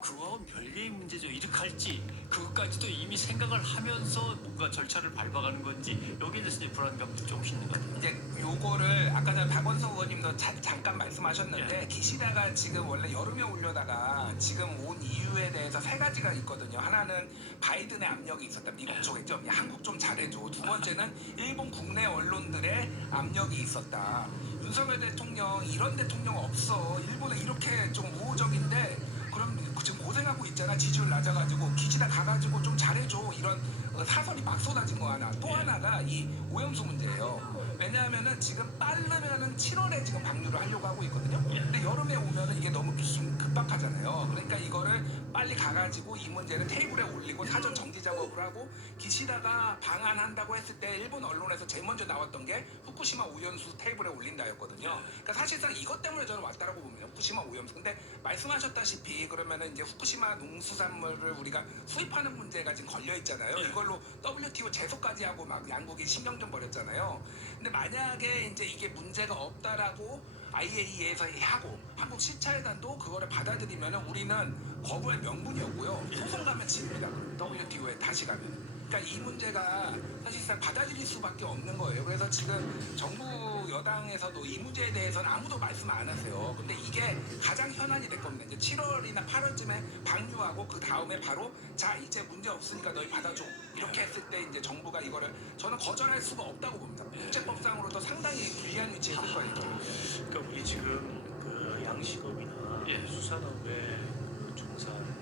그건 별개의 문제죠. 이렇게 할지 그것까지도 이미 생각을 하면서 뭔가 절차를 밟아가는 건지 여기에 대해서 이제 불안감도 조금씩 있는 것 같아요. 이제 요거를 아까 전에 박원석 의원님도 잠깐 말씀하셨는데 예. 기시다가 지금 원래 여름에 올려다가 지금 온 이유에 대해서 세 가지가 있거든요. 하나는 바이든의 압력이 있었다. 미국 예. 쪽에 좀 한국 좀 잘해줘. 두 번째는 일본 국내 언론들의 압력이 있었다. 윤석열 대통령 이런 대통령 없어. 일본은 이렇게 좀 우호적인데 그럼 지금 고생하고 있잖아. 지지율 낮아가지고 기지다 가가지고 좀 잘해줘. 이런 사설이 막 쏟아진 거 하나. 또 하나가 이 오염수 문제예요. 왜냐하면은 지금 빠르면은 7월에 지금 방류를 하려고 하고 있거든요. 근데 여름에 오면은 이게 너무 급박하잖아요. 그러니까 이거를 빨리 가가지고 이 문제를 테이블에 올리고 사전 정지 작업을 하고 기시다가 방한한다고 했을 때 일본 언론에서 제일 먼저 나왔던 게 후쿠시마 오염수 테이블에 올린다였거든요. 그러니까 사실상 이것 때문에 저는 왔다라고 봅니다. 후쿠시마 오염수. 근데 말씀하셨다시피 그러면은 이제 후쿠시마 농수산물을 우리가 수입하는 문제가 지금 걸려 있잖아요. 이걸로 WTO 제소까지 하고 막 양국이 신경 좀 버렸잖아요. 근데 만약에 이제 이게 문제가 없다라고 IAEA에서 하고 한국 시차회단도 그거를 받아들이면은 우리는 거부의 명분이었고요. 소송 가면 집니다. WTO에 다시 가면. 그러니까 이 문제가 사실상 받아들일 수밖에 없는 거예요. 그래서 지금 정부 여당에서도 이 문제에 대해서는 아무도 말씀 안 하세요. 근데 이게 가장 현안이 될 겁니다. 이제 7월이나 8월쯤에 방류하고 그 다음에 바로 자 이제 문제 없으니까 너희 받아줘. 이렇게 했을 때 이제 정부가 이거를 저는 거절할 수가 없다고 봅니다. 국제법상으로도 상당히 불리한 위치에 있을 거예요. 그러니까 우리 지금 그 양식업이나 예. 수산업에 그 종사하는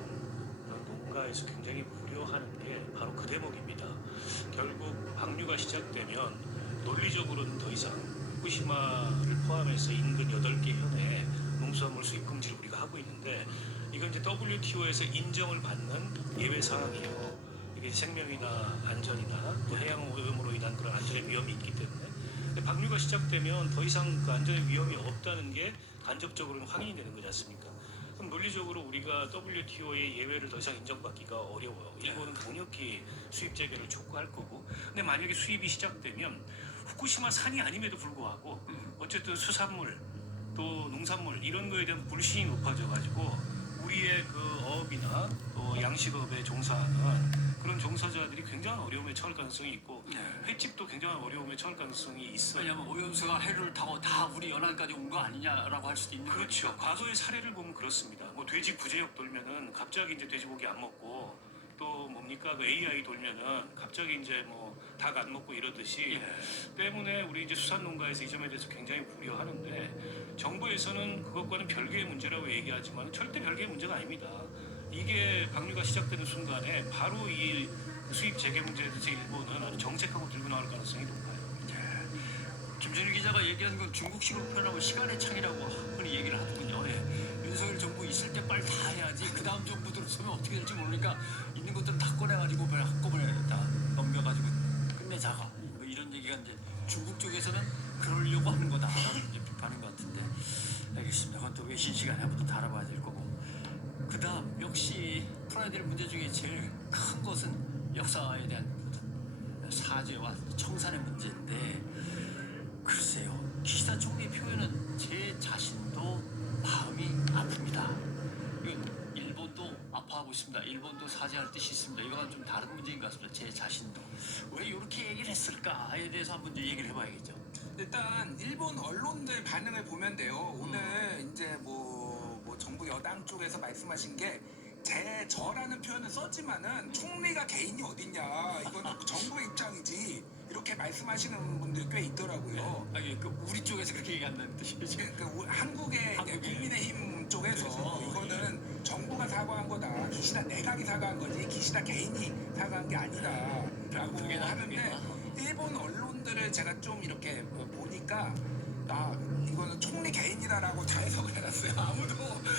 그런 농가에서 굉장히 우려하는 게 바로 그 대목입니다. 결국 방류가 시작되면 논리적으로는 더 이상 후쿠시마를 포함해서 인근 8개 현에 농수산물 수입 금지를 우리가 하고 있는데 이건 이제 WTO에서 인정을 받는 예외 사항이에요. 이게 생명이나 안전이나 또 해양 오염으로 인한 그런 안전의 위험이 있기 때문에 근데 방류가 시작되면 더 이상 그 안전의 위험이 없다는 게 간접적으로는 확인이 되는 거지 않습니까? 그럼 논리적으로 우리가 WTO의 예외를 더 이상 인정받기가 어려워요. 일본은 강력히 수입 재개를 촉구할 거고 근데 만약에 수입이 시작되면 후쿠시마 산이 아님에도 불구하고 어쨌든 수산물 또 농산물 이런 거에 대한 불신이 높아져 가지고 우리의 그 어업이나 또 양식업에 종사하는 그런 종사자들이 굉장한 어려움에 처할 가능성이 있고 횟집도 굉장한 어려움에 처할 가능성이 있어요. 왜냐하면 오염수가 해류를 타고 다 우리 연안까지 온 거 아니냐라고 할 수도 있는 그렇죠. 거니까. 과거의 사례를 보면 그렇습니다. 뭐 돼지 구제역 돌면은 갑자기 이제 돼지고기 안 먹고 또 뭡니까 그 AI 돌면은 갑자기 이제 뭐 닭 안 먹고 이러듯이 때문에 우리 이제 수산농가에서 이 점에 대해서 굉장히 우려하는데 정부에서는 그것과는 별개의 문제라고 얘기하지만 절대 별개의 문제가 아닙니다. 이게 방류가 시작되는 순간에 바로 이 수입 재개 문제에 대해서 일본은 아주 정책하고 들고 나올 가능성이 높아요. 김준일 기자가 얘기한 건 중국식으로 표현하고 시간의 창이라고 흔히 얘기를 하더군요. 윤석열 정부 있을 때 빨리 다 해야지 그 다음 정부 들어서면 어떻게 될지 모르니까 있는 것들은 다 꺼내가지고 그냥 한꺼번에 다 넘겨가지고 끝내자가 뭐 이런 얘기가 이제 중국 쪽에서는 그러려고 하는 거다라는 이제 비판인 것 같은데 알겠습니다. 그건 또 외신 시간에 한번 더 다뤄봐야 될 거고 그 다음 역시 풀어야 될 문제 중에 제일 큰 것은 역사에 대한 사죄와 청산의 문제인데 글쎄요. 기시다 총리 표현은 제 자신도 마음이 아픕니다. 이건 일본도 아파하고 있습니다. 일본도 사죄할 뜻이 있습니다. 이거는 좀 다른 문제인 것 같습니다. 제 자신도. 왜 이렇게 얘기를 했을까에 대해서 한번 이제 얘기를 해봐야겠죠. 일단 일본 언론들 반응을 보면 돼요. 오늘 이제 뭐 정부 여당 쪽에서 말씀하신 게 저라는 표현을 썼지만은 총리가 개인이 어딨냐 이건 정부의 입장이지 이렇게 말씀하시는 분들이 꽤 있더라고요. 아니 그 우리 쪽에서 그렇게 얘기한다는 뜻이죠. 한국의 이제 국민의힘 쪽에서 이거는 정부가 사과한 거다. 기시다 내각이 사과한 거지 기시다 개인이 사과한 게 아니다라고 그게 하는데 나름이구나. 일본 언론들을 제가 좀 이렇게 보니까 이거는 총리 개인이다라고 다 해석을 해놨어요. 아무도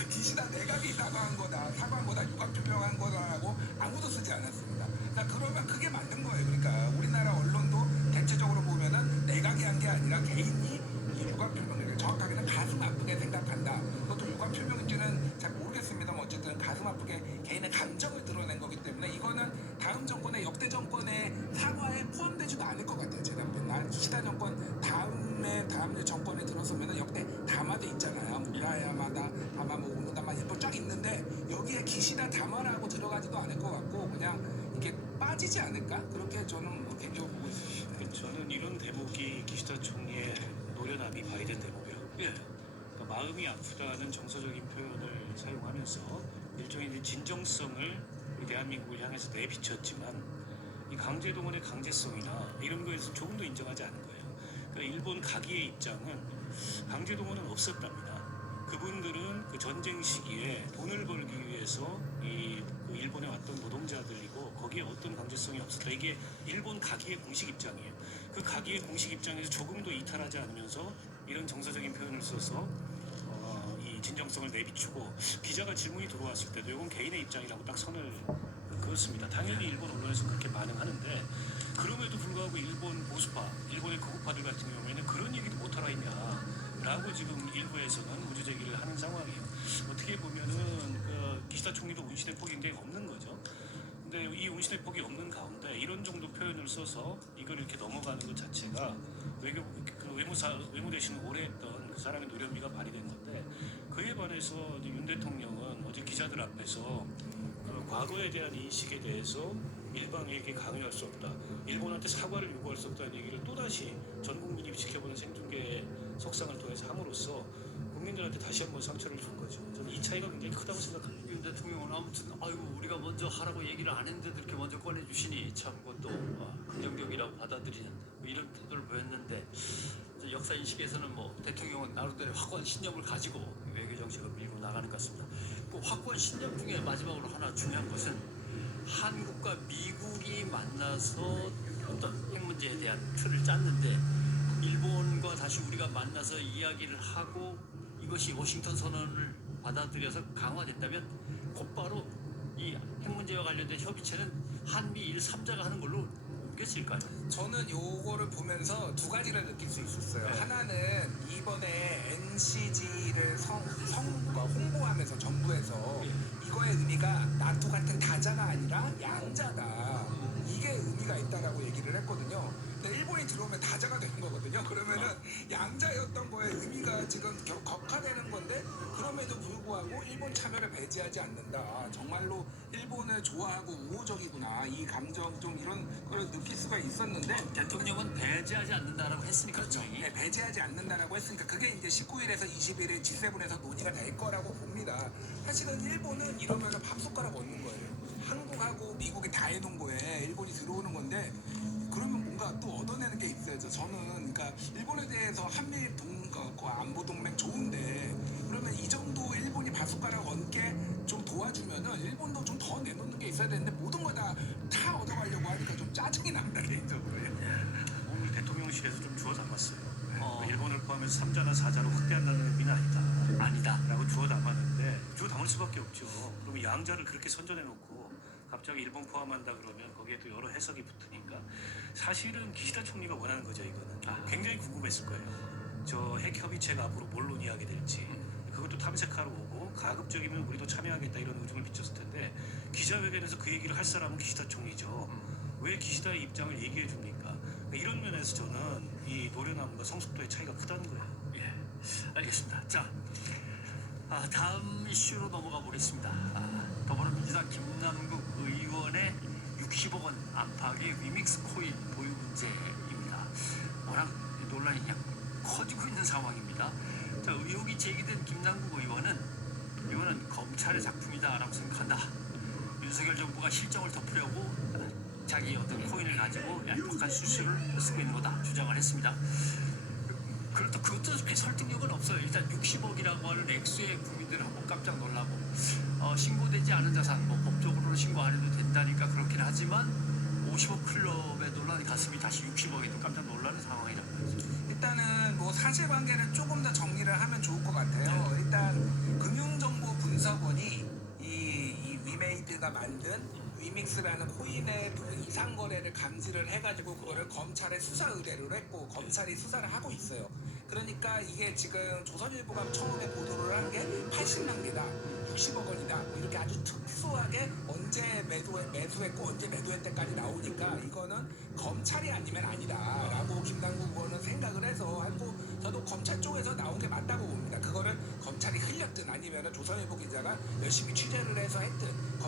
기시다 내각이 사과한 거다 유감 표명한 거다라고 아무도 쓰지 않았습니다. 그러니까 그러면 그게 맞는 거예요. 그러니까 우리나라 언론도 대체적으로 보면은 내각이 한 게 아니라 개인이 이 유감 표명을 정확하게는 가슴 아프게 생각한다. 그것도 유감 표명인지는 잘 모르겠습니다만 어쨌든 가슴 아프게 나쁘게 개인의 감정을 드러낸 거기 때문에 이거는 다음 정권의 역대 정권의 사과에 포함되지도 않을 것 같아요. 제가 볼 때. 난 기시다 정권 다음 정권에 들어서면 역대 담화도 있잖아요. 무라야마다 담화 뭐 오노다마 일본 쫙 있는데 여기에 기시다 담화라고 들어가지도 않을 것 같고 그냥 이게 빠지지 않을까? 그렇게 저는 뭐 개인적으로 보고 있습니다. 저는 이런 대목이 기시다 총리의 노련함이 발휘된 대목이라고 봅니다. 예. 그러니까 마음이 아프다는 정서적인 표현을 사용하면서 일종의 이제 진정성을 우리 대한민국을 향해서 내비쳤지만 이 강제동원의 강제성이나 이런 거에서 조금 더 인정하지 않은 거예요. 그러니까 일본 가기의 입장은 강제동원은 없었답니다. 그분들은 그 전쟁 시기에 돈을 벌기 위해서 그 일본에 왔던 노동자들이고 거기에 어떤 강제성이 없었다. 이게 일본 가기의 공식 입장이에요. 그 가기의 공식 입장에서 조금도 이탈하지 않으면서 이런 정서적인 표현을 써서 이 진정성을 내비추고 기자가 질문이 들어왔을 때도 이건 개인의 입장이라고 딱 선을 그었습니다. 당연히 일본 언론에서 그렇게 반응하는데 그럼에도 불구하고 일본 보수파, 일본의 극우파들 같은 경우에는 그런 얘기도 못하라 했냐라고 지금 일부에서는 문제 제기를 하는 상황이에요. 어떻게 보면은 그 기시다 총리도 운신의 폭이 굉장히 없는 거죠. 근데 이 운신의 폭이 없는 가운데 이런 정도 표현을 써서 이걸 이렇게 넘어가는 것 자체가 외무 대신을 오래 했던 그 사람의 노련미가 발휘된 건데 그에 반해서 윤 대통령은 어제 기자들 앞에서 그 과거에 대한 인식에 대해서 일방에게 강요할 수 없다. 일본한테 사과를 요구할 수 없다는 얘기를 또다시 전 국민이 지켜보는 생중계 석상을 통해서 함으로써 국민들한테 다시 한번 상처를 준 거죠. 저는 이 차이가 굉장히 크다고 생각합니다. 윤 대통령은 아무튼 아이고 우리가 먼저 하라고 얘기를 안 했는데도 이렇게 먼저 꺼내주시니 참 그것도 긍정적이라고 받아들이는 뭐 이런 태도를 보였는데 이제 역사 인식에서는 뭐 대통령은 나름대로 확고한 신념을 가지고 외교 정책을 밀고 나가는 것 같습니다. 그 확고한 신념 중에 마지막으로 하나 중요한 것은 한국과 미국이 만나서 어떤 핵 문제에 대한 틀을 짰는데 일본과 다시 우리가 만나서 이야기를 하고 이것이 워싱턴 선언을 받아들여서 강화된다면 곧바로 이 핵 문제와 관련된 협의체는 한미일 3자가 하는 걸로 옮겨질까요? 저는 요거를 보면서 두 가지를 느낄 수 있었어요. 네. 하나는 이번에 NCG를 홍보하면서 정부에서 이거의 의미가 나토 같은 다자가 아니라 양자다. 이게 의미가 있다라고 얘기를 했거든요. 근데 일본이 들어오면 다자가 되는 거거든요. 그러면은 양자였던 거에 의미가 지금 격화되는 건데 그럼에도 불구하고 일본 참여를 배제하지 않는다. 정말로 일본을 좋아하고 우호적이구나. 이 감정 좀 이런 걸 느낄 수가 있었는데 대통령은 배제하지 않는다라고 했으니까 그렇죠. 분명히. 네, 배제하지 않는다라고 했으니까 그게 이제 19일에서 21일 G7에서 논의가 될 거라고 봅니다. 사실은 일본은 이러면은 밥숟가락 얻는 거예요. 한국하고 미국이 다 해놓은 거에 일본이 들어오는 건데 그러면 뭔가 또 얻어내는 게 있어야죠. 저는 그러니까 일본에 대해서 한미 안보 동맹 좋은데 그러면 이 정도 일본이 밥숟가락 얹게 좀 도와주면은 일본도 좀 더 내놓는 게 있어야 되는데 모든 걸 다 얻어가려고 하니까 좀 짜증이 납니다 개인적으로. 오늘 대통령실에서 좀 주워 담았어요. 일본을 포함해서 3자나 4자로 확대한다는 의미는 아니다. 라고 주워 담았는데 주워 담을 수밖에 없죠. 그러면 양자를 그렇게 선전해놓고 갑자기 일본 포함한다 그러면 거기에 또 여러 해석이 붙으니까 사실은 기시다 총리가 원하는 거죠. 이거는 굉장히 궁금했을 거예요. 저 핵 협의체가 앞으로 뭘 논의하게 될지 그것도 탐색하러 오고 가급적이면 우리도 참여하겠다 이런 의중을 비쳤을 텐데 기자회견에서 그 얘기를 할 사람은 기시다 총리죠. 왜 기시다의 입장을 얘기해 줍니까? 그러니까 이런 면에서 저는 이 노련함과 성숙도의 차이가 크다는 거예요. 예, 알겠습니다. 자, 다음 이슈로 넘어가 보겠습니다. 더불어민주당 김남국 의원의 60억 원 안팎의 위믹스 코인 보유 문제입니다. 워낙 논란이 그냥 커지고 있는 상황입니다. 자, 의혹이 제기된 김남국 의원은 이거는 검찰의 작품이다라고 생각한다. 윤석열 정부가 실정을 덮으려고 자기 어떤 코인을 가지고 얄팍한 수수료를 쓰고 있는 거다 주장을 했습니다. 그렇다 그것도 그렇게 설득력은 없어요. 일단 60억이라고 하는 액수의 국민들은 한번 깜짝 놀라고 신고되지 않은 자산 뭐 법적으로는 신고 안 해도 된다니까 그렇긴 하지만 50억 클럽의 논란이 갔으니 다시 60억에도 깜짝 놀라는 상황이라는 거죠. 일단은 뭐 사실관계를 조금 더 정리를 하면 좋을 것 같아요. 일단 금융정보분석원이 이 위메이드가 만든 위믹스라는 코인의 이상 거래를 감지를 해가지고 그거를 검찰에 수사 의뢰를 했고 검찰이 수사를 하고 있어요. 그러니까 이게 지금 조선일보가 처음에 보도를 한 게 80만 개다. 60억 원이다. 뭐 이렇게 아주 특수하게 언제 매수했고 언제 매도했때까지 나오니까 이거는 검찰이 아니면 아니다라고 김남국 의원은 생각을 해서 하고 저도 검찰 쪽에서 나온 게 맞다고 봅니다. 그거를 검찰이 흘렸든 아니면 조선일보 기자가 열심히 취재를 해서 했든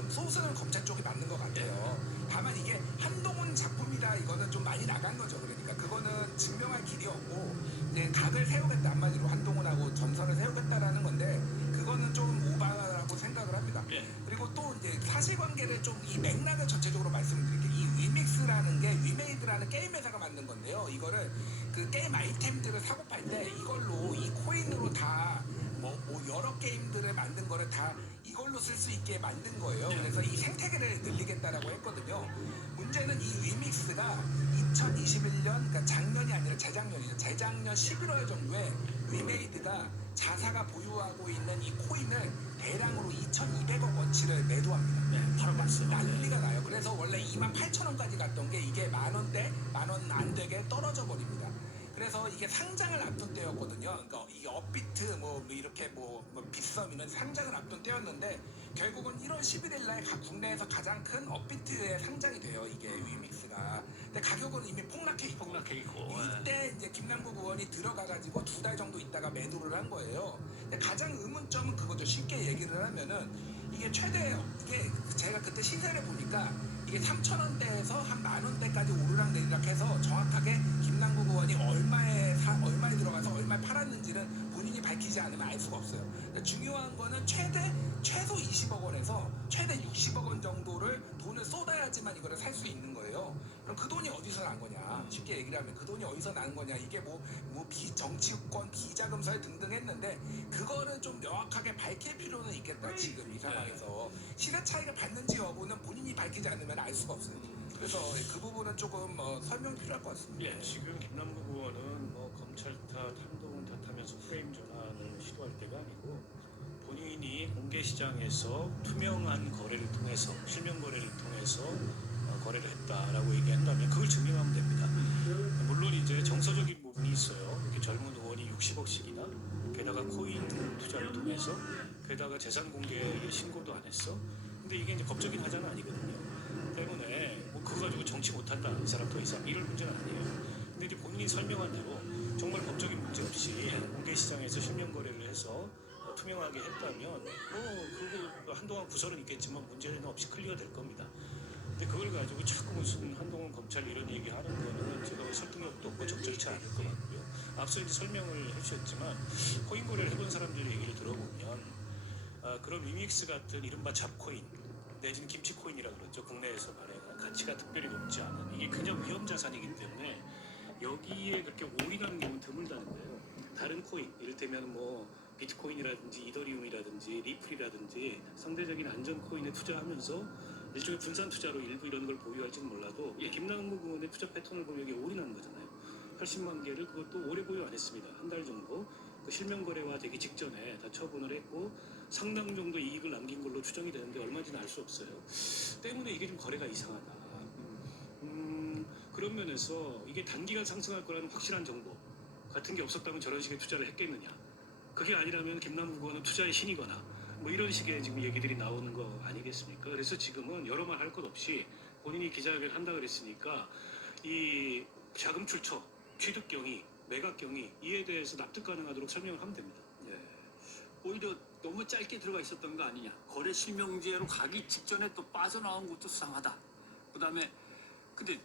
소스는 검찰 쪽이 맞는 것 같아요. 다만 이게 한동훈 작품이다 이거는 좀 많이 나간 거죠. 그러니까 그거는 증명할 길이 없고 이제 각을 세우겠다 한마디로 한동훈하고 전선을 세우겠다라는 건데 그거는 좀 오바라고 생각을 합니다. 그리고 또 이제 사실관계를 좀 이 맥락을 전체적으로 말씀드릴게요. 이 위믹스라는 게 위메이드라는 게임 회사가 만든 건데요. 이거를 그 게임 아이템들을 사고 팔 때 이걸로 이 코인으로 다 뭐 여러 게임들을 만든 거를 다 이걸로 쓸 수 있게 만든 거예요. 그래서 이 생태계를 늘리겠다라고 했거든요. 문제는 이 위믹스가 2021년, 그러니까 작년이 아니라 재작년이죠. 재작년 11월 정도에 위메이드가 자사가 보유하고 있는 이 코인을 대량으로 2,200억 원치를 매도합니다. 팔아봤어요. 난리가 나요. 그래서 원래 28,000원까지 갔던 게 이게 만 원 안 되게 떨어져 버립니다. 그래서 이게 상장을 앞둔 때였거든요. 그러니까 이게 업비트 뭐 이렇게 뭐 빗썸이는 상장을 앞둔 때였는데 결국은 1월 11일 날 국내에서 가장 큰 업비트에 상장이 돼요. 이게 위믹스가. 근데 가격은 이미 폭락해 있고. 이때 이제 김남국 의원이 들어가가지고 2달 정도 있다가 매도를 한 거예요. 근데 가장 의문점은 그거죠. 쉽게 얘기를 하면은 이게 최대 이게 제가 그때 시세를 보니까 이게 3,000원대에서 한 만원대까지 오르락내리락 해서 정확하게 김남국 의원이 얼마에 들어가서 얼마에 팔았는지는 본인이 밝히지 않으면 알 수가 없어요. 근데 중요한 거는 최소 20억 원에서 최대 60억 원 정도를 돈을 쏟아야지만 이거를 살 수 있는 거예요. 그럼 그 돈이 어디서 난 거냐? 쉽게 얘기를 하면 그 돈이 어디서 난 거냐? 이게 뭐 정치권, 비자금설 등등 했는데 그거는 좀 명확하게 밝힐 필요는 있겠다. 지금 이 상황에서 시세 차익을 받는지 여부는 본인이 밝히지 않으면 알 수가 없어요. 그래서 그 부분은 조금 설명 필요할 것 같습니다. 지금 김남국 의원은 뭐 검찰 탓, 한동훈 탓하면서 프레임 전환을 시도할 때가 아니고 본인이 공개 시장에서 투명한 거래를 통해서 실명 거래를 통해서 거래를 했다라고 얘기한다면 그걸 증명하면 됩니다. 물론 이제 정서적인 부분이 있어요. 이렇게 젊은 의원이 60억씩이나 게다가 코인 투자를 통해서 게다가 재산 공개 신고도 안 했어. 근데 이게 이제 법적인 하자는 아니거든요. 때문에 뭐 그거 가지고 정치 못한다 이 사람 더 이상 이럴 문제는 아니에요. 근데 이제 본인이 설명한 대로 정말 법적인 문제 없이 공개 시장에서 실명 거래를 해서 투명하게 했다면 그거 한동안 구설은 있겠지만 문제는 없이 클리어 될 겁니다. 근데 그걸 가지고 자꾸 무슨 한동훈 검찰 이런 얘기하는 거는 제가 설득력도 없고 적절치 않을 것 같고요. 앞서 이제 설명을 해주셨지만 코인 거래를 해본 사람들의 얘기를 들어보면 그런 위믹스 같은 이른바 잡코인 내지는 김치코인이라 그러죠. 국내에서 말해요. 가치가 특별히 높지 않은 이게 그냥 위험 자산이기 때문에 여기에 그렇게 올인하는 경우는 드물다는데요. 다른 코인 이를테면 뭐 비트코인이라든지 이더리움이라든지 리플이라든지 상대적인 안전 코인에 투자하면서 일종의 분산 투자로 일부 이런 걸 보유할지는 몰라도 김남국 의원의 투자 패턴을 보면 여기 올인하는 거잖아요. 80만 개를 그것도 오래 보유 안 했습니다. 한 달 정도 그 실명 거래와 되기 직전에 다 처분을 했고 상당 정도 이익을 남긴 걸로 추정이 되는데 얼마인지는 알 수 없어요. 때문에 이게 좀 거래가 이상하다. 그런 면에서 이게 단기간 상승할 거라는 확실한 정보 같은 게 없었다면 저런 식의 투자를 했겠느냐. 그게 아니라면 김남국 의원은 투자의 신이거나 뭐 이런 식의 지금 얘기들이 나오는 거 아니겠습니까? 그래서 지금은 여러 말 할 것 없이 본인이 기자회견 한다 그랬으니까 이 자금 출처, 취득 경위, 매각 경위 이에 대해서 납득 가능하도록 설명을 하면 됩니다. 오히려 너무 짧게 들어가 있었던 거 아니냐. 거래 실명제로 가기 직전에 또 빠져나온 것도 수상하다. 그다음에 근데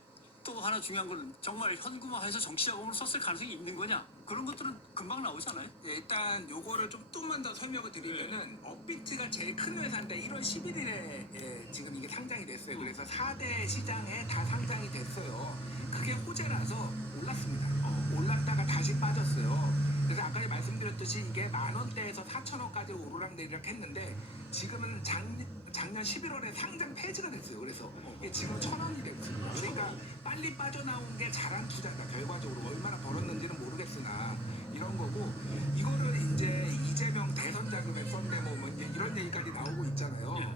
또 하나 중요한 건 정말 현금화해서 정치자금으로 썼을 가능성이 있는 거냐. 그런 것들은 금방 나오잖아요. 일단 요거를 좀만 더 설명을 드리면은 업비트가 제일 큰 회사인데 1월 11일에 지금 이게 상장이 됐어요. 그래서 4대 시장에 다 상장이 됐어요. 그게 호재라서 올랐습니다. 올랐다가 다시 빠졌어요. 그래서 아까 말씀드렸듯이 이게 만원대에서 4,000원까지 오르락내리락 했는데 지금은 작년 11월에 상장 폐지가 됐어요. 그래서 이게 지금 1,000원이 됐습니다. 그러니까 빨리 빠져나온 게 잘한 투자다. 결과적으로 얼마나 벌었는지는 모르겠으나 이런 거고 이거를 이제 이재명 대선 자금에 썼네 뭐 이제 이런 얘기까지 나오고 있잖아요.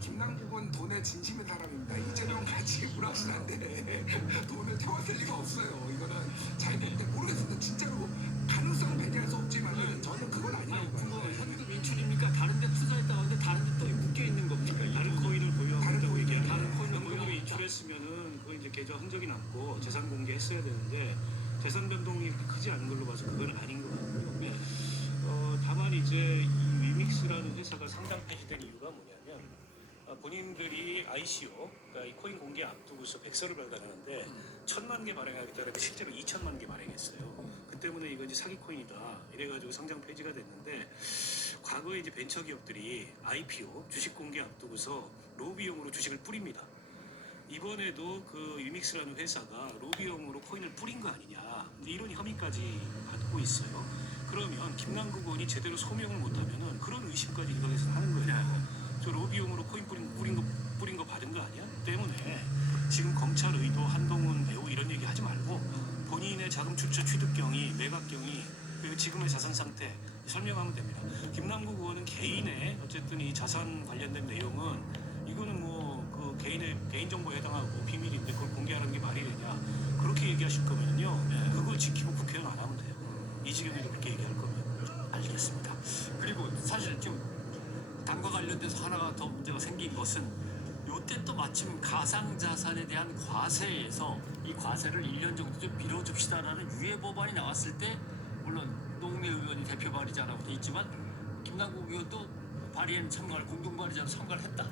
김남국은 돈에 진심인 사람입니다. 이재명 같이 불확실한데 돈을 태웠을 리가 없어요. 이거는 잘못된 모르겠습니다. 진짜로 가능성은 배제할 수 없지만은 저는 그건 아니라고 봐요. 현금 인출입니까? 다른 데 투자했다고 하는데 성적이 남고 재산 공개했어야 되는데 재산 변동이 그렇게 크지 않은 걸로 봐서 그건 아닌 것 같고요. 네. 다만 이제 이 위믹스라는 회사가 상장 폐지된 이유가 뭐냐면 본인들이 ICO, 그러니까 이 코인 공개 앞두고서 백서를 발간하는데 1,000만 개 발행하겠다고 실제로 2,000만 개 발행했어요. 그 때문에 이거 이제 사기 코인이다 이래가지고 상장 폐지가 됐는데 과거에 이제 벤처 기업들이 IPO 주식 공개 앞두고서 로비용으로 주식을 뿌립니다. 이번에도 그 유믹스라는 회사가 로비용으로 코인을 뿌린 거 아니냐 이런 혐의까지 받고 있어요. 그러면 김남국 의원이 제대로 소명을 못하면은 그런 의심까지 일각에서 하는 거예요. 저 로비용으로 코인 뿌린 거 받은 거 아니야? 때문에 지금 검찰 의도 한동훈 배우 이런 얘기 하지 말고 본인의 자금 출처 취득 경위, 매각 경위 그리고 지금의 자산 상태 설명하면 됩니다. 김남국 의원은 개인의 어쨌든 이 자산 관련된 내용은 이거는 뭐 그 개인 정보에 해당하고 비밀인데 그걸 공개하는 게 말이 되냐 그렇게 얘기하실 거면요 그걸 지키고 국회의원 안 하면 돼요. 이지경이도 그렇게 얘기할 거면. 알겠습니다. 그리고 사실 좀 당과 관련돼서 하나가 더 문제가 생긴 것은 요때 또 마침 가상자산에 대한 과세에서 이 과세를 1년 정도 좀 미뤄줍시다라는 유예 법안이 나왔을 때 물론 노웅래 의원이 대표 발의자라고 돼 있지만 김남국 의원도 발의에는 공동 발의자로 참가를 했다.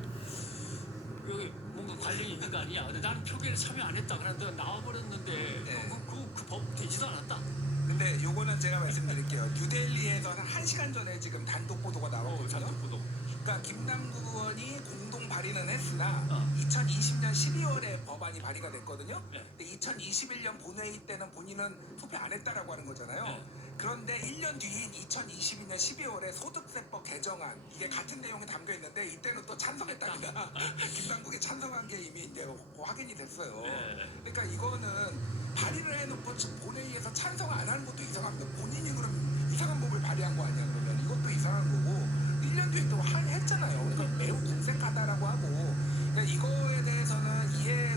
여기 뭔가 관련이 있는 거 아니야? 근데 나는 표결에 참여 안 했다. 그런데 나와버렸는데 네. 그 법 되지도 않았다. 근데 요거는 제가 말씀드릴게요. 뉴델리에서는 1시간 전에 지금 단독 보도가 나왔거든요. 단독보도. 그러니까 김남국 의원이 공동 발의는 했으나 어. 2020년 12월에 법안이 발의가 됐거든요. 네. 근데 2021년 본회의 때는 본인은 투표 안 했다라고 하는 거잖아요. 네. 그런데 1년 뒤인 2022년 12월에 소득세법 개정안 이게 같은 내용이 담겨 있는데 이때는 또 찬성했답니다. 김남국이 찬성한 게 이미 이제 확인이 됐어요. 네. 그러니까 이거는 발의를 해놓고 본회의에서 찬성 안 하는 것도 이상합니다. 본인이 그럼 이상한 법을 발의한 거 아니야 그러면 이것도 이상한 거고 1년 뒤에 또 했잖아요. 그러니까 매우 궁색하다라고 하고 그러니까 이거에 대해서는 이해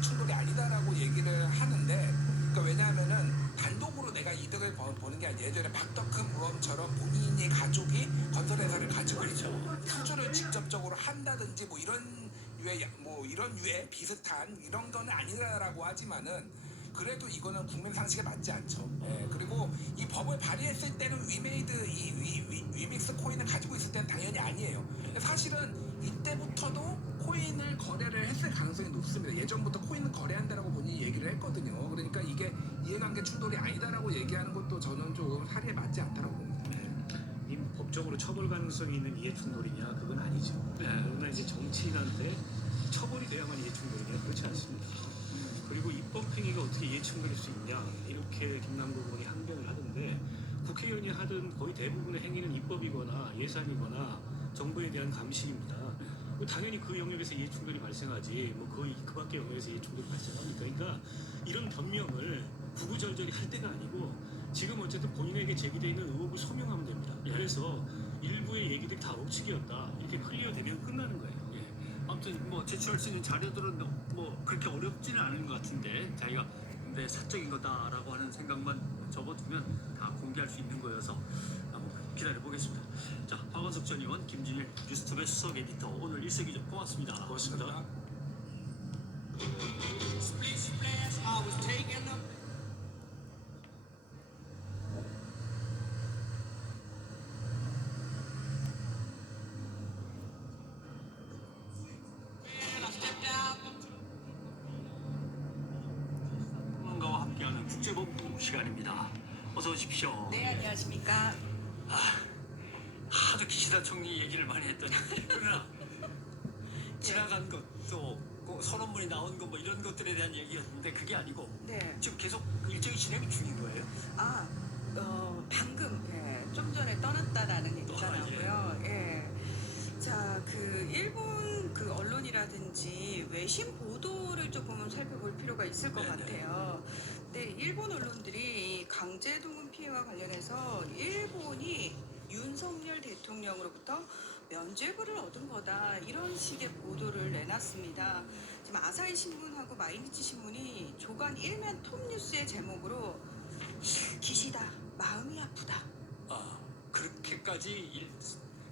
충돌이 아니다라고 얘기를 하는데 그러니까 왜냐하면은 단독으로 내가 이득을 보는 게 아니라 예전에 박덕흠 의원처럼 본인이 가족이 건설회사를 가지고 있죠. 투자를 직접적으로 한다든지 뭐 이런 유의 비슷한 이런 거는 아니라고 하지만은 그래도 이거는 국민 상식에 맞지 않죠. 예, 그리고 이 법을 발의했을 때는 위믹스 코인을 가지고 있을 때는 당연히 아니에요. 사실은 이때부터도 코인을 거래를 했을 가능성이 높습니다. 예전부터 코인을 거래한다라고 본인이 얘기를 했거든요. 그러니까 이게 이해관계 충돌이 아니다라고 얘기하는 것도 저는 조금 사리에 맞지 않다고 봅니다. 이 법적으로 처벌 가능성이 있는 이해 충돌이냐 그건 아니죠. 네. 그러나 이제 정치인한테 처벌이 돼야만 이해 충돌이냐 그렇지 않습니다. 그리고 입법 행위가 어떻게 이해 충돌일 수 있냐 이렇게 김남국 의원이 항변을 하던데 국회의원이 하던 거의 대부분의 행위는 입법이거나 예산이거나 정부에 대한 감시입니다. 당연히 그 영역에서 이해 충돌이 발생하지 뭐 그 밖의 영역에서 이해 충돌이 발생합니까? 그러니까 이런 변명을 구구절절히 할 때가 아니고 지금 어쨌든 본인에게 제기되어 있는 의혹을 소명하면 됩니다. 그래서 일부의 얘기들이 다 억측이었다 이렇게 클리어되면 끝나는 거예요. 아무튼 뭐 제출할 수 있는 자료들은 뭐 그렇게 어렵지는 않은 것 같은데 자기가 내 사적인 거다라고 하는 생각만 접어두면 다 공개할 수 있는 거여서 한번 기다려 보겠습니다. 자, 박원석 전 의원, 김준일 뉴스톱의 수석 에디터 오늘 일석이조 고맙습니다. 고맙습니다. 건강과 함께하는 국제본부 시간입니다. 어서 오십시오. 네, 안녕하십니까. 하도 기시다 총리 얘기를 많이 했더니 그러나 지나간 것도 선언문이 나온 거 뭐 이런 것들에 대한 얘기였는데 그게 아니고 네. 지금 계속 일정이 진행 중인 거예요. 방금 좀 전에 떠났다라는 얘기더라고요. 예. 자, 그 일본 그 언론이라든지 외신 보도를 조금 살펴볼 필요가 있을 것 네네. 같아요. 근데 일본 언론들이 이 강제동원 피해와 관련해서 일본이 윤석열 대통령으로부터 면죄부를 얻은 거다 이런 식의 보도를 내놨습니다. 지금 아사히 신문하고 마이니치 신문이 조간 일면 톱뉴스의 제목으로 기시다 마음이 아프다. 그렇게까지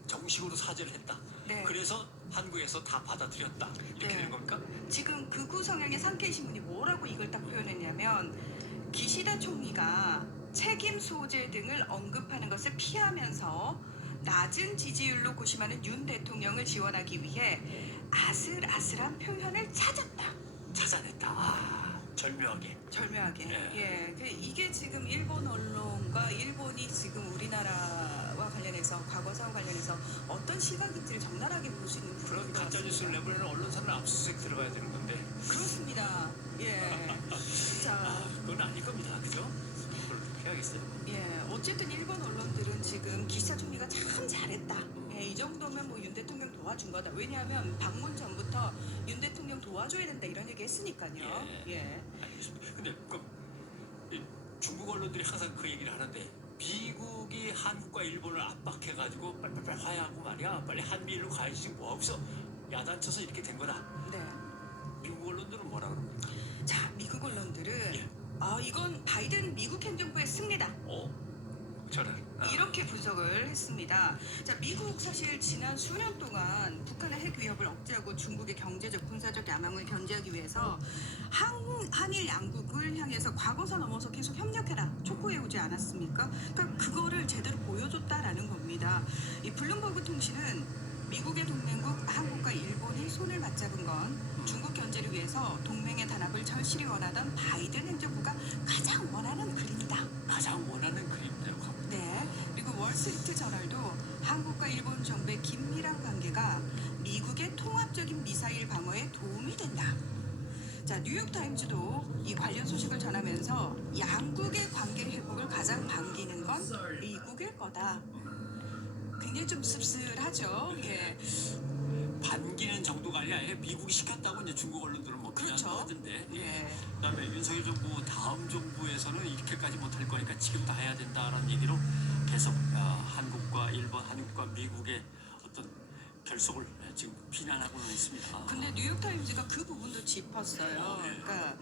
정식으로 사죄를 했다. 네. 그래서 한국에서 다 받아들였다. 이렇게 네. 되는 겁니까? 지금 극우 성향의 산케이 신문이 뭐라고 이걸 딱 표현했냐면 기시다 총리가 책임 소재 등을 언급하는 것을 피하면서 낮은 지지율로 고심하는 윤 대통령을 지원하기 위해 아슬아슬한 표현을 찾았다. 찾아냈다. 절묘하게. 절묘하게. 네. 예. 이게 지금 일본 언론과 일본이 지금 우리나라와 관련해서 과거사와 관련해서 어떤 시각인지를 적나라하게 볼 수 있는 그런 부분인 것 가짜 뉴스를 같습니다. 내보내는 언론사는 압수수색 들어가야 되는 건데. 그렇습니다. 예. 자, 그건 아닐 겁니다. 그죠? 그걸 어떻게 해야겠어요? 예. 어쨌든 일본 언론들은 지금 기시다 총리가 참 잘했다. 예, 이 정도면 뭐 윤 대통령 도와준 거다. 왜냐하면 방문 전부터 윤 대통령 도와줘야 된다 이런 얘기 했으니까요. 예. 알겠습니다. 근데 그럼 이 중국 언론들이 항상 그 얘기를 하는데 미국이 한국과 일본을 압박해가지고 빨리 화해하고 말이야. 빨리 한미일로 가야지 지금 뭐하고서 야단쳐서 이렇게 된 거다. 네. 미국 언론들은 뭐라 그럽니까? 자, 미국 언론들은 예. 이건 바이든 미국 행정부의 승리다. 저는 이렇게 분석을 했습니다. 자, 미국 사실 지난 수년 동안 북한의 핵 위협을 억제하고 중국의 경제적, 군사적 야망을 견제하기 위해서 한일 양국을 향해서 과거사 넘어서 계속 협력해라 촉구해 오지 않았습니까? 그러니까 그거를 제대로 보여줬다라는 겁니다. 이 블룸버그 통신은 미국의 동맹국 한국과 일본이 손을 맞잡은 건 중국 견제를 위해서 동맹의 단합을 절실히 원하던 바이든 행정부가 가장 원하는 그림이다. 가장 원하는 그림대로 가고 네. 그리고 월스트리트 저널도 한국과 일본 정부의 긴밀한 관계가 미국의 통합적인 미사일 방어에 도움이 된다. 자, 뉴욕타임즈도 이 관련 소식을 전하면서 양국의 관계 회복을 가장 반기는 건 미국일 거다. 굉장히 좀 씁쓸하죠. 예. 반기는 정도가 아니라 아예 미국이 시켰다고 이제 중국 언론들은 뭐 그냥 그렇죠. 하던데. 예. 그다음에 윤석열 정부 다음 정부에서는 이렇게까지 못할 거니까 지금 다 해야 된다라는 얘기로 계속 한국과 일본, 한국과 미국의 어떤 결속을 지금 비난하고는 있습니다. 근데 뉴욕타임즈가 그 부분도 짚었어요. 그러니까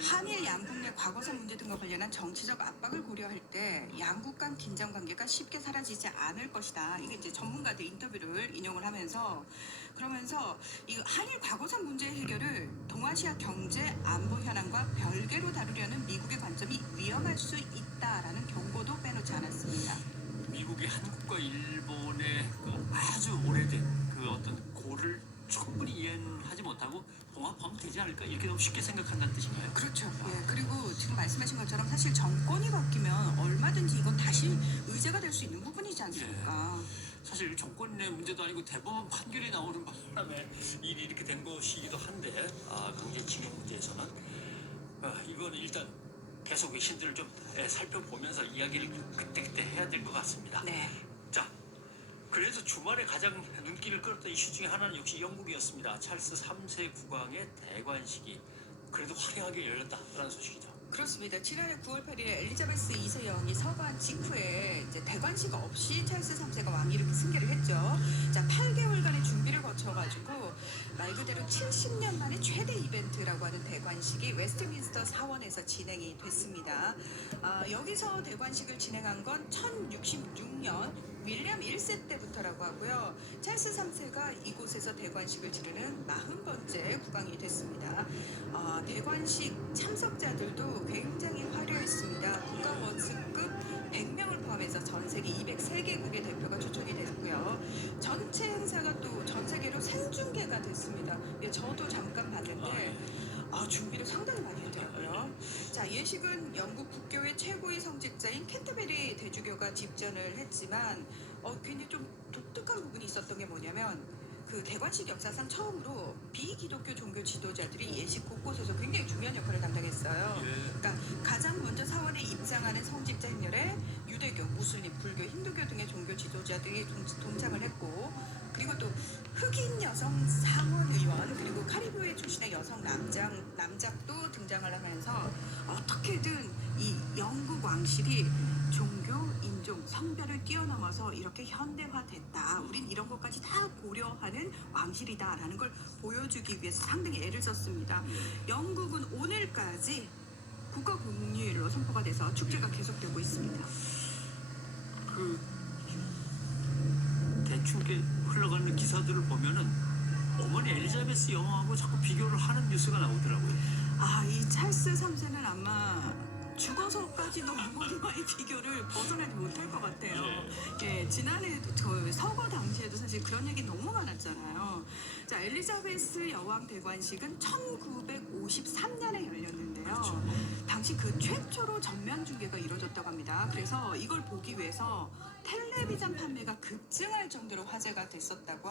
한일 양국 내 과거사 문제 등과 관련한 정치적 압박을 고려할 때 양국 간 긴장 관계가 쉽게 사라지지 않을 것이다. 이게 이제 전문가들 인터뷰를 인용을 하면서 그러면서 이 한일 과거사 문제 해결을 동아시아 경제 안보 현안과 별개로 다루려는 미국의 관점이 위험할 수 있다라는 경고도 빼놓지 않았습니다. 미국이 한국과 일본의 그 아주 오래된 그 어떤 고를 충분히 이해하지 못하고 봉합하면 되지 않을까 이렇게 너무 쉽게 생각한다는 뜻인가요? 그렇죠. 예, 그리고 지금 말씀하신 것처럼 사실 정권이 바뀌면 얼마든지 이건 다시 의제가 될 수 있는 부분이지 않습니까? 사실 정권의 문제도 아니고 대법원 판결이 나오는 바람에 일이 이렇게 된 것이기도 한데 강제징용 문제에서는 이건 일단 계속 외신들을 좀 살펴보면서 이야기를 그때그때 해야 될 것 같습니다. 네. 자, 그래서 주말에 가장 눈길을 끌었던 이슈 중에 하나는 역시 영국이었습니다. 찰스 3세 국왕의 대관식이 그래도 화려하게 열렸다라는 소식이죠. 그렇습니다. 지난해 9월 8일에 엘리자베스 2세 여왕이 서거한 직후에 이제 대관식 없이 찰스 3세가 왕위를 승계를 했죠. 자, 8개월간의 준비를 거쳐가지고 말 그대로 70년 만에 최대 이벤트라고 하는 대관식이 웨스트민스터 사원에서 진행이 됐습니다. 여기서 대관식을 진행한 건 1066년 윌리엄 1세 때부터라고 하고요. 찰스 3세가 이곳에서 대관식을 치르는 40번째 국왕이 됐습니다. 대관식 참석자들도 굉장히 화려했습니다. 국가 원수급 100명을 포함해서 전 세계 203개국의 대표가 초청이 됐고요. 전체 행사가 또 전 세계로 생중계가 됐습니다. 예, 저도 잠깐 봤는데 준비를 상당히 많이 했더라고요. 자, 예식은 영국 국교의 최고의 성직자인 캔터베리 대주교가 집전을 했지만 굉장히 좀 독특한 부분이 있었던 게 뭐냐면 그 대관식 역사상 처음으로 비기독교 종교 지도자들이 예식 곳곳에서 굉장히 중요한 역할을 담당했어요. 그러니까 가장 먼저 사원에 입장하는 성직자 행렬에 유대교, 무슬림, 불교, 힌두교 등의 종교 지도자들이 동참을 했고 그리고 또 흑인 여성 상원 의원 그리고 카리브해 출신의 여성 남작도 등장을 하면서 어떻게든 이 영국 왕실이 종교, 인종, 성별을 뛰어넘어서 이렇게 현대화됐다. 우린 이런 것까지 다 고려하는 왕실이다라는 걸 보여주기 위해서 상당히 애를 썼습니다. 영국은 오늘까지 국가 공휴일로 선포가 돼서 축제가 계속되고 있습니다. 그 대충 이렇게 흘러가는 기사들을 보면은 어머니 엘리자베스 여왕하고 자꾸 비교를 하는 뉴스가 나오더라고요. 아, 이 찰스 3세는 아마 죽어서까지도 어머니와의 비교를 벗어나지 못할 것 같아요. 예, 지난해 저 서거 당시에도 사실 그런 얘기 너무 많았잖아요. 자, 엘리자베스 여왕 대관식은 1953년에 열렸는데요. 그렇죠. 당시 그 최초로 전면 중계가 이루어졌다고 합니다. 그래서 이걸 보기 위해서 텔레비전 판매가 급증할 정도로 화제가 됐었다고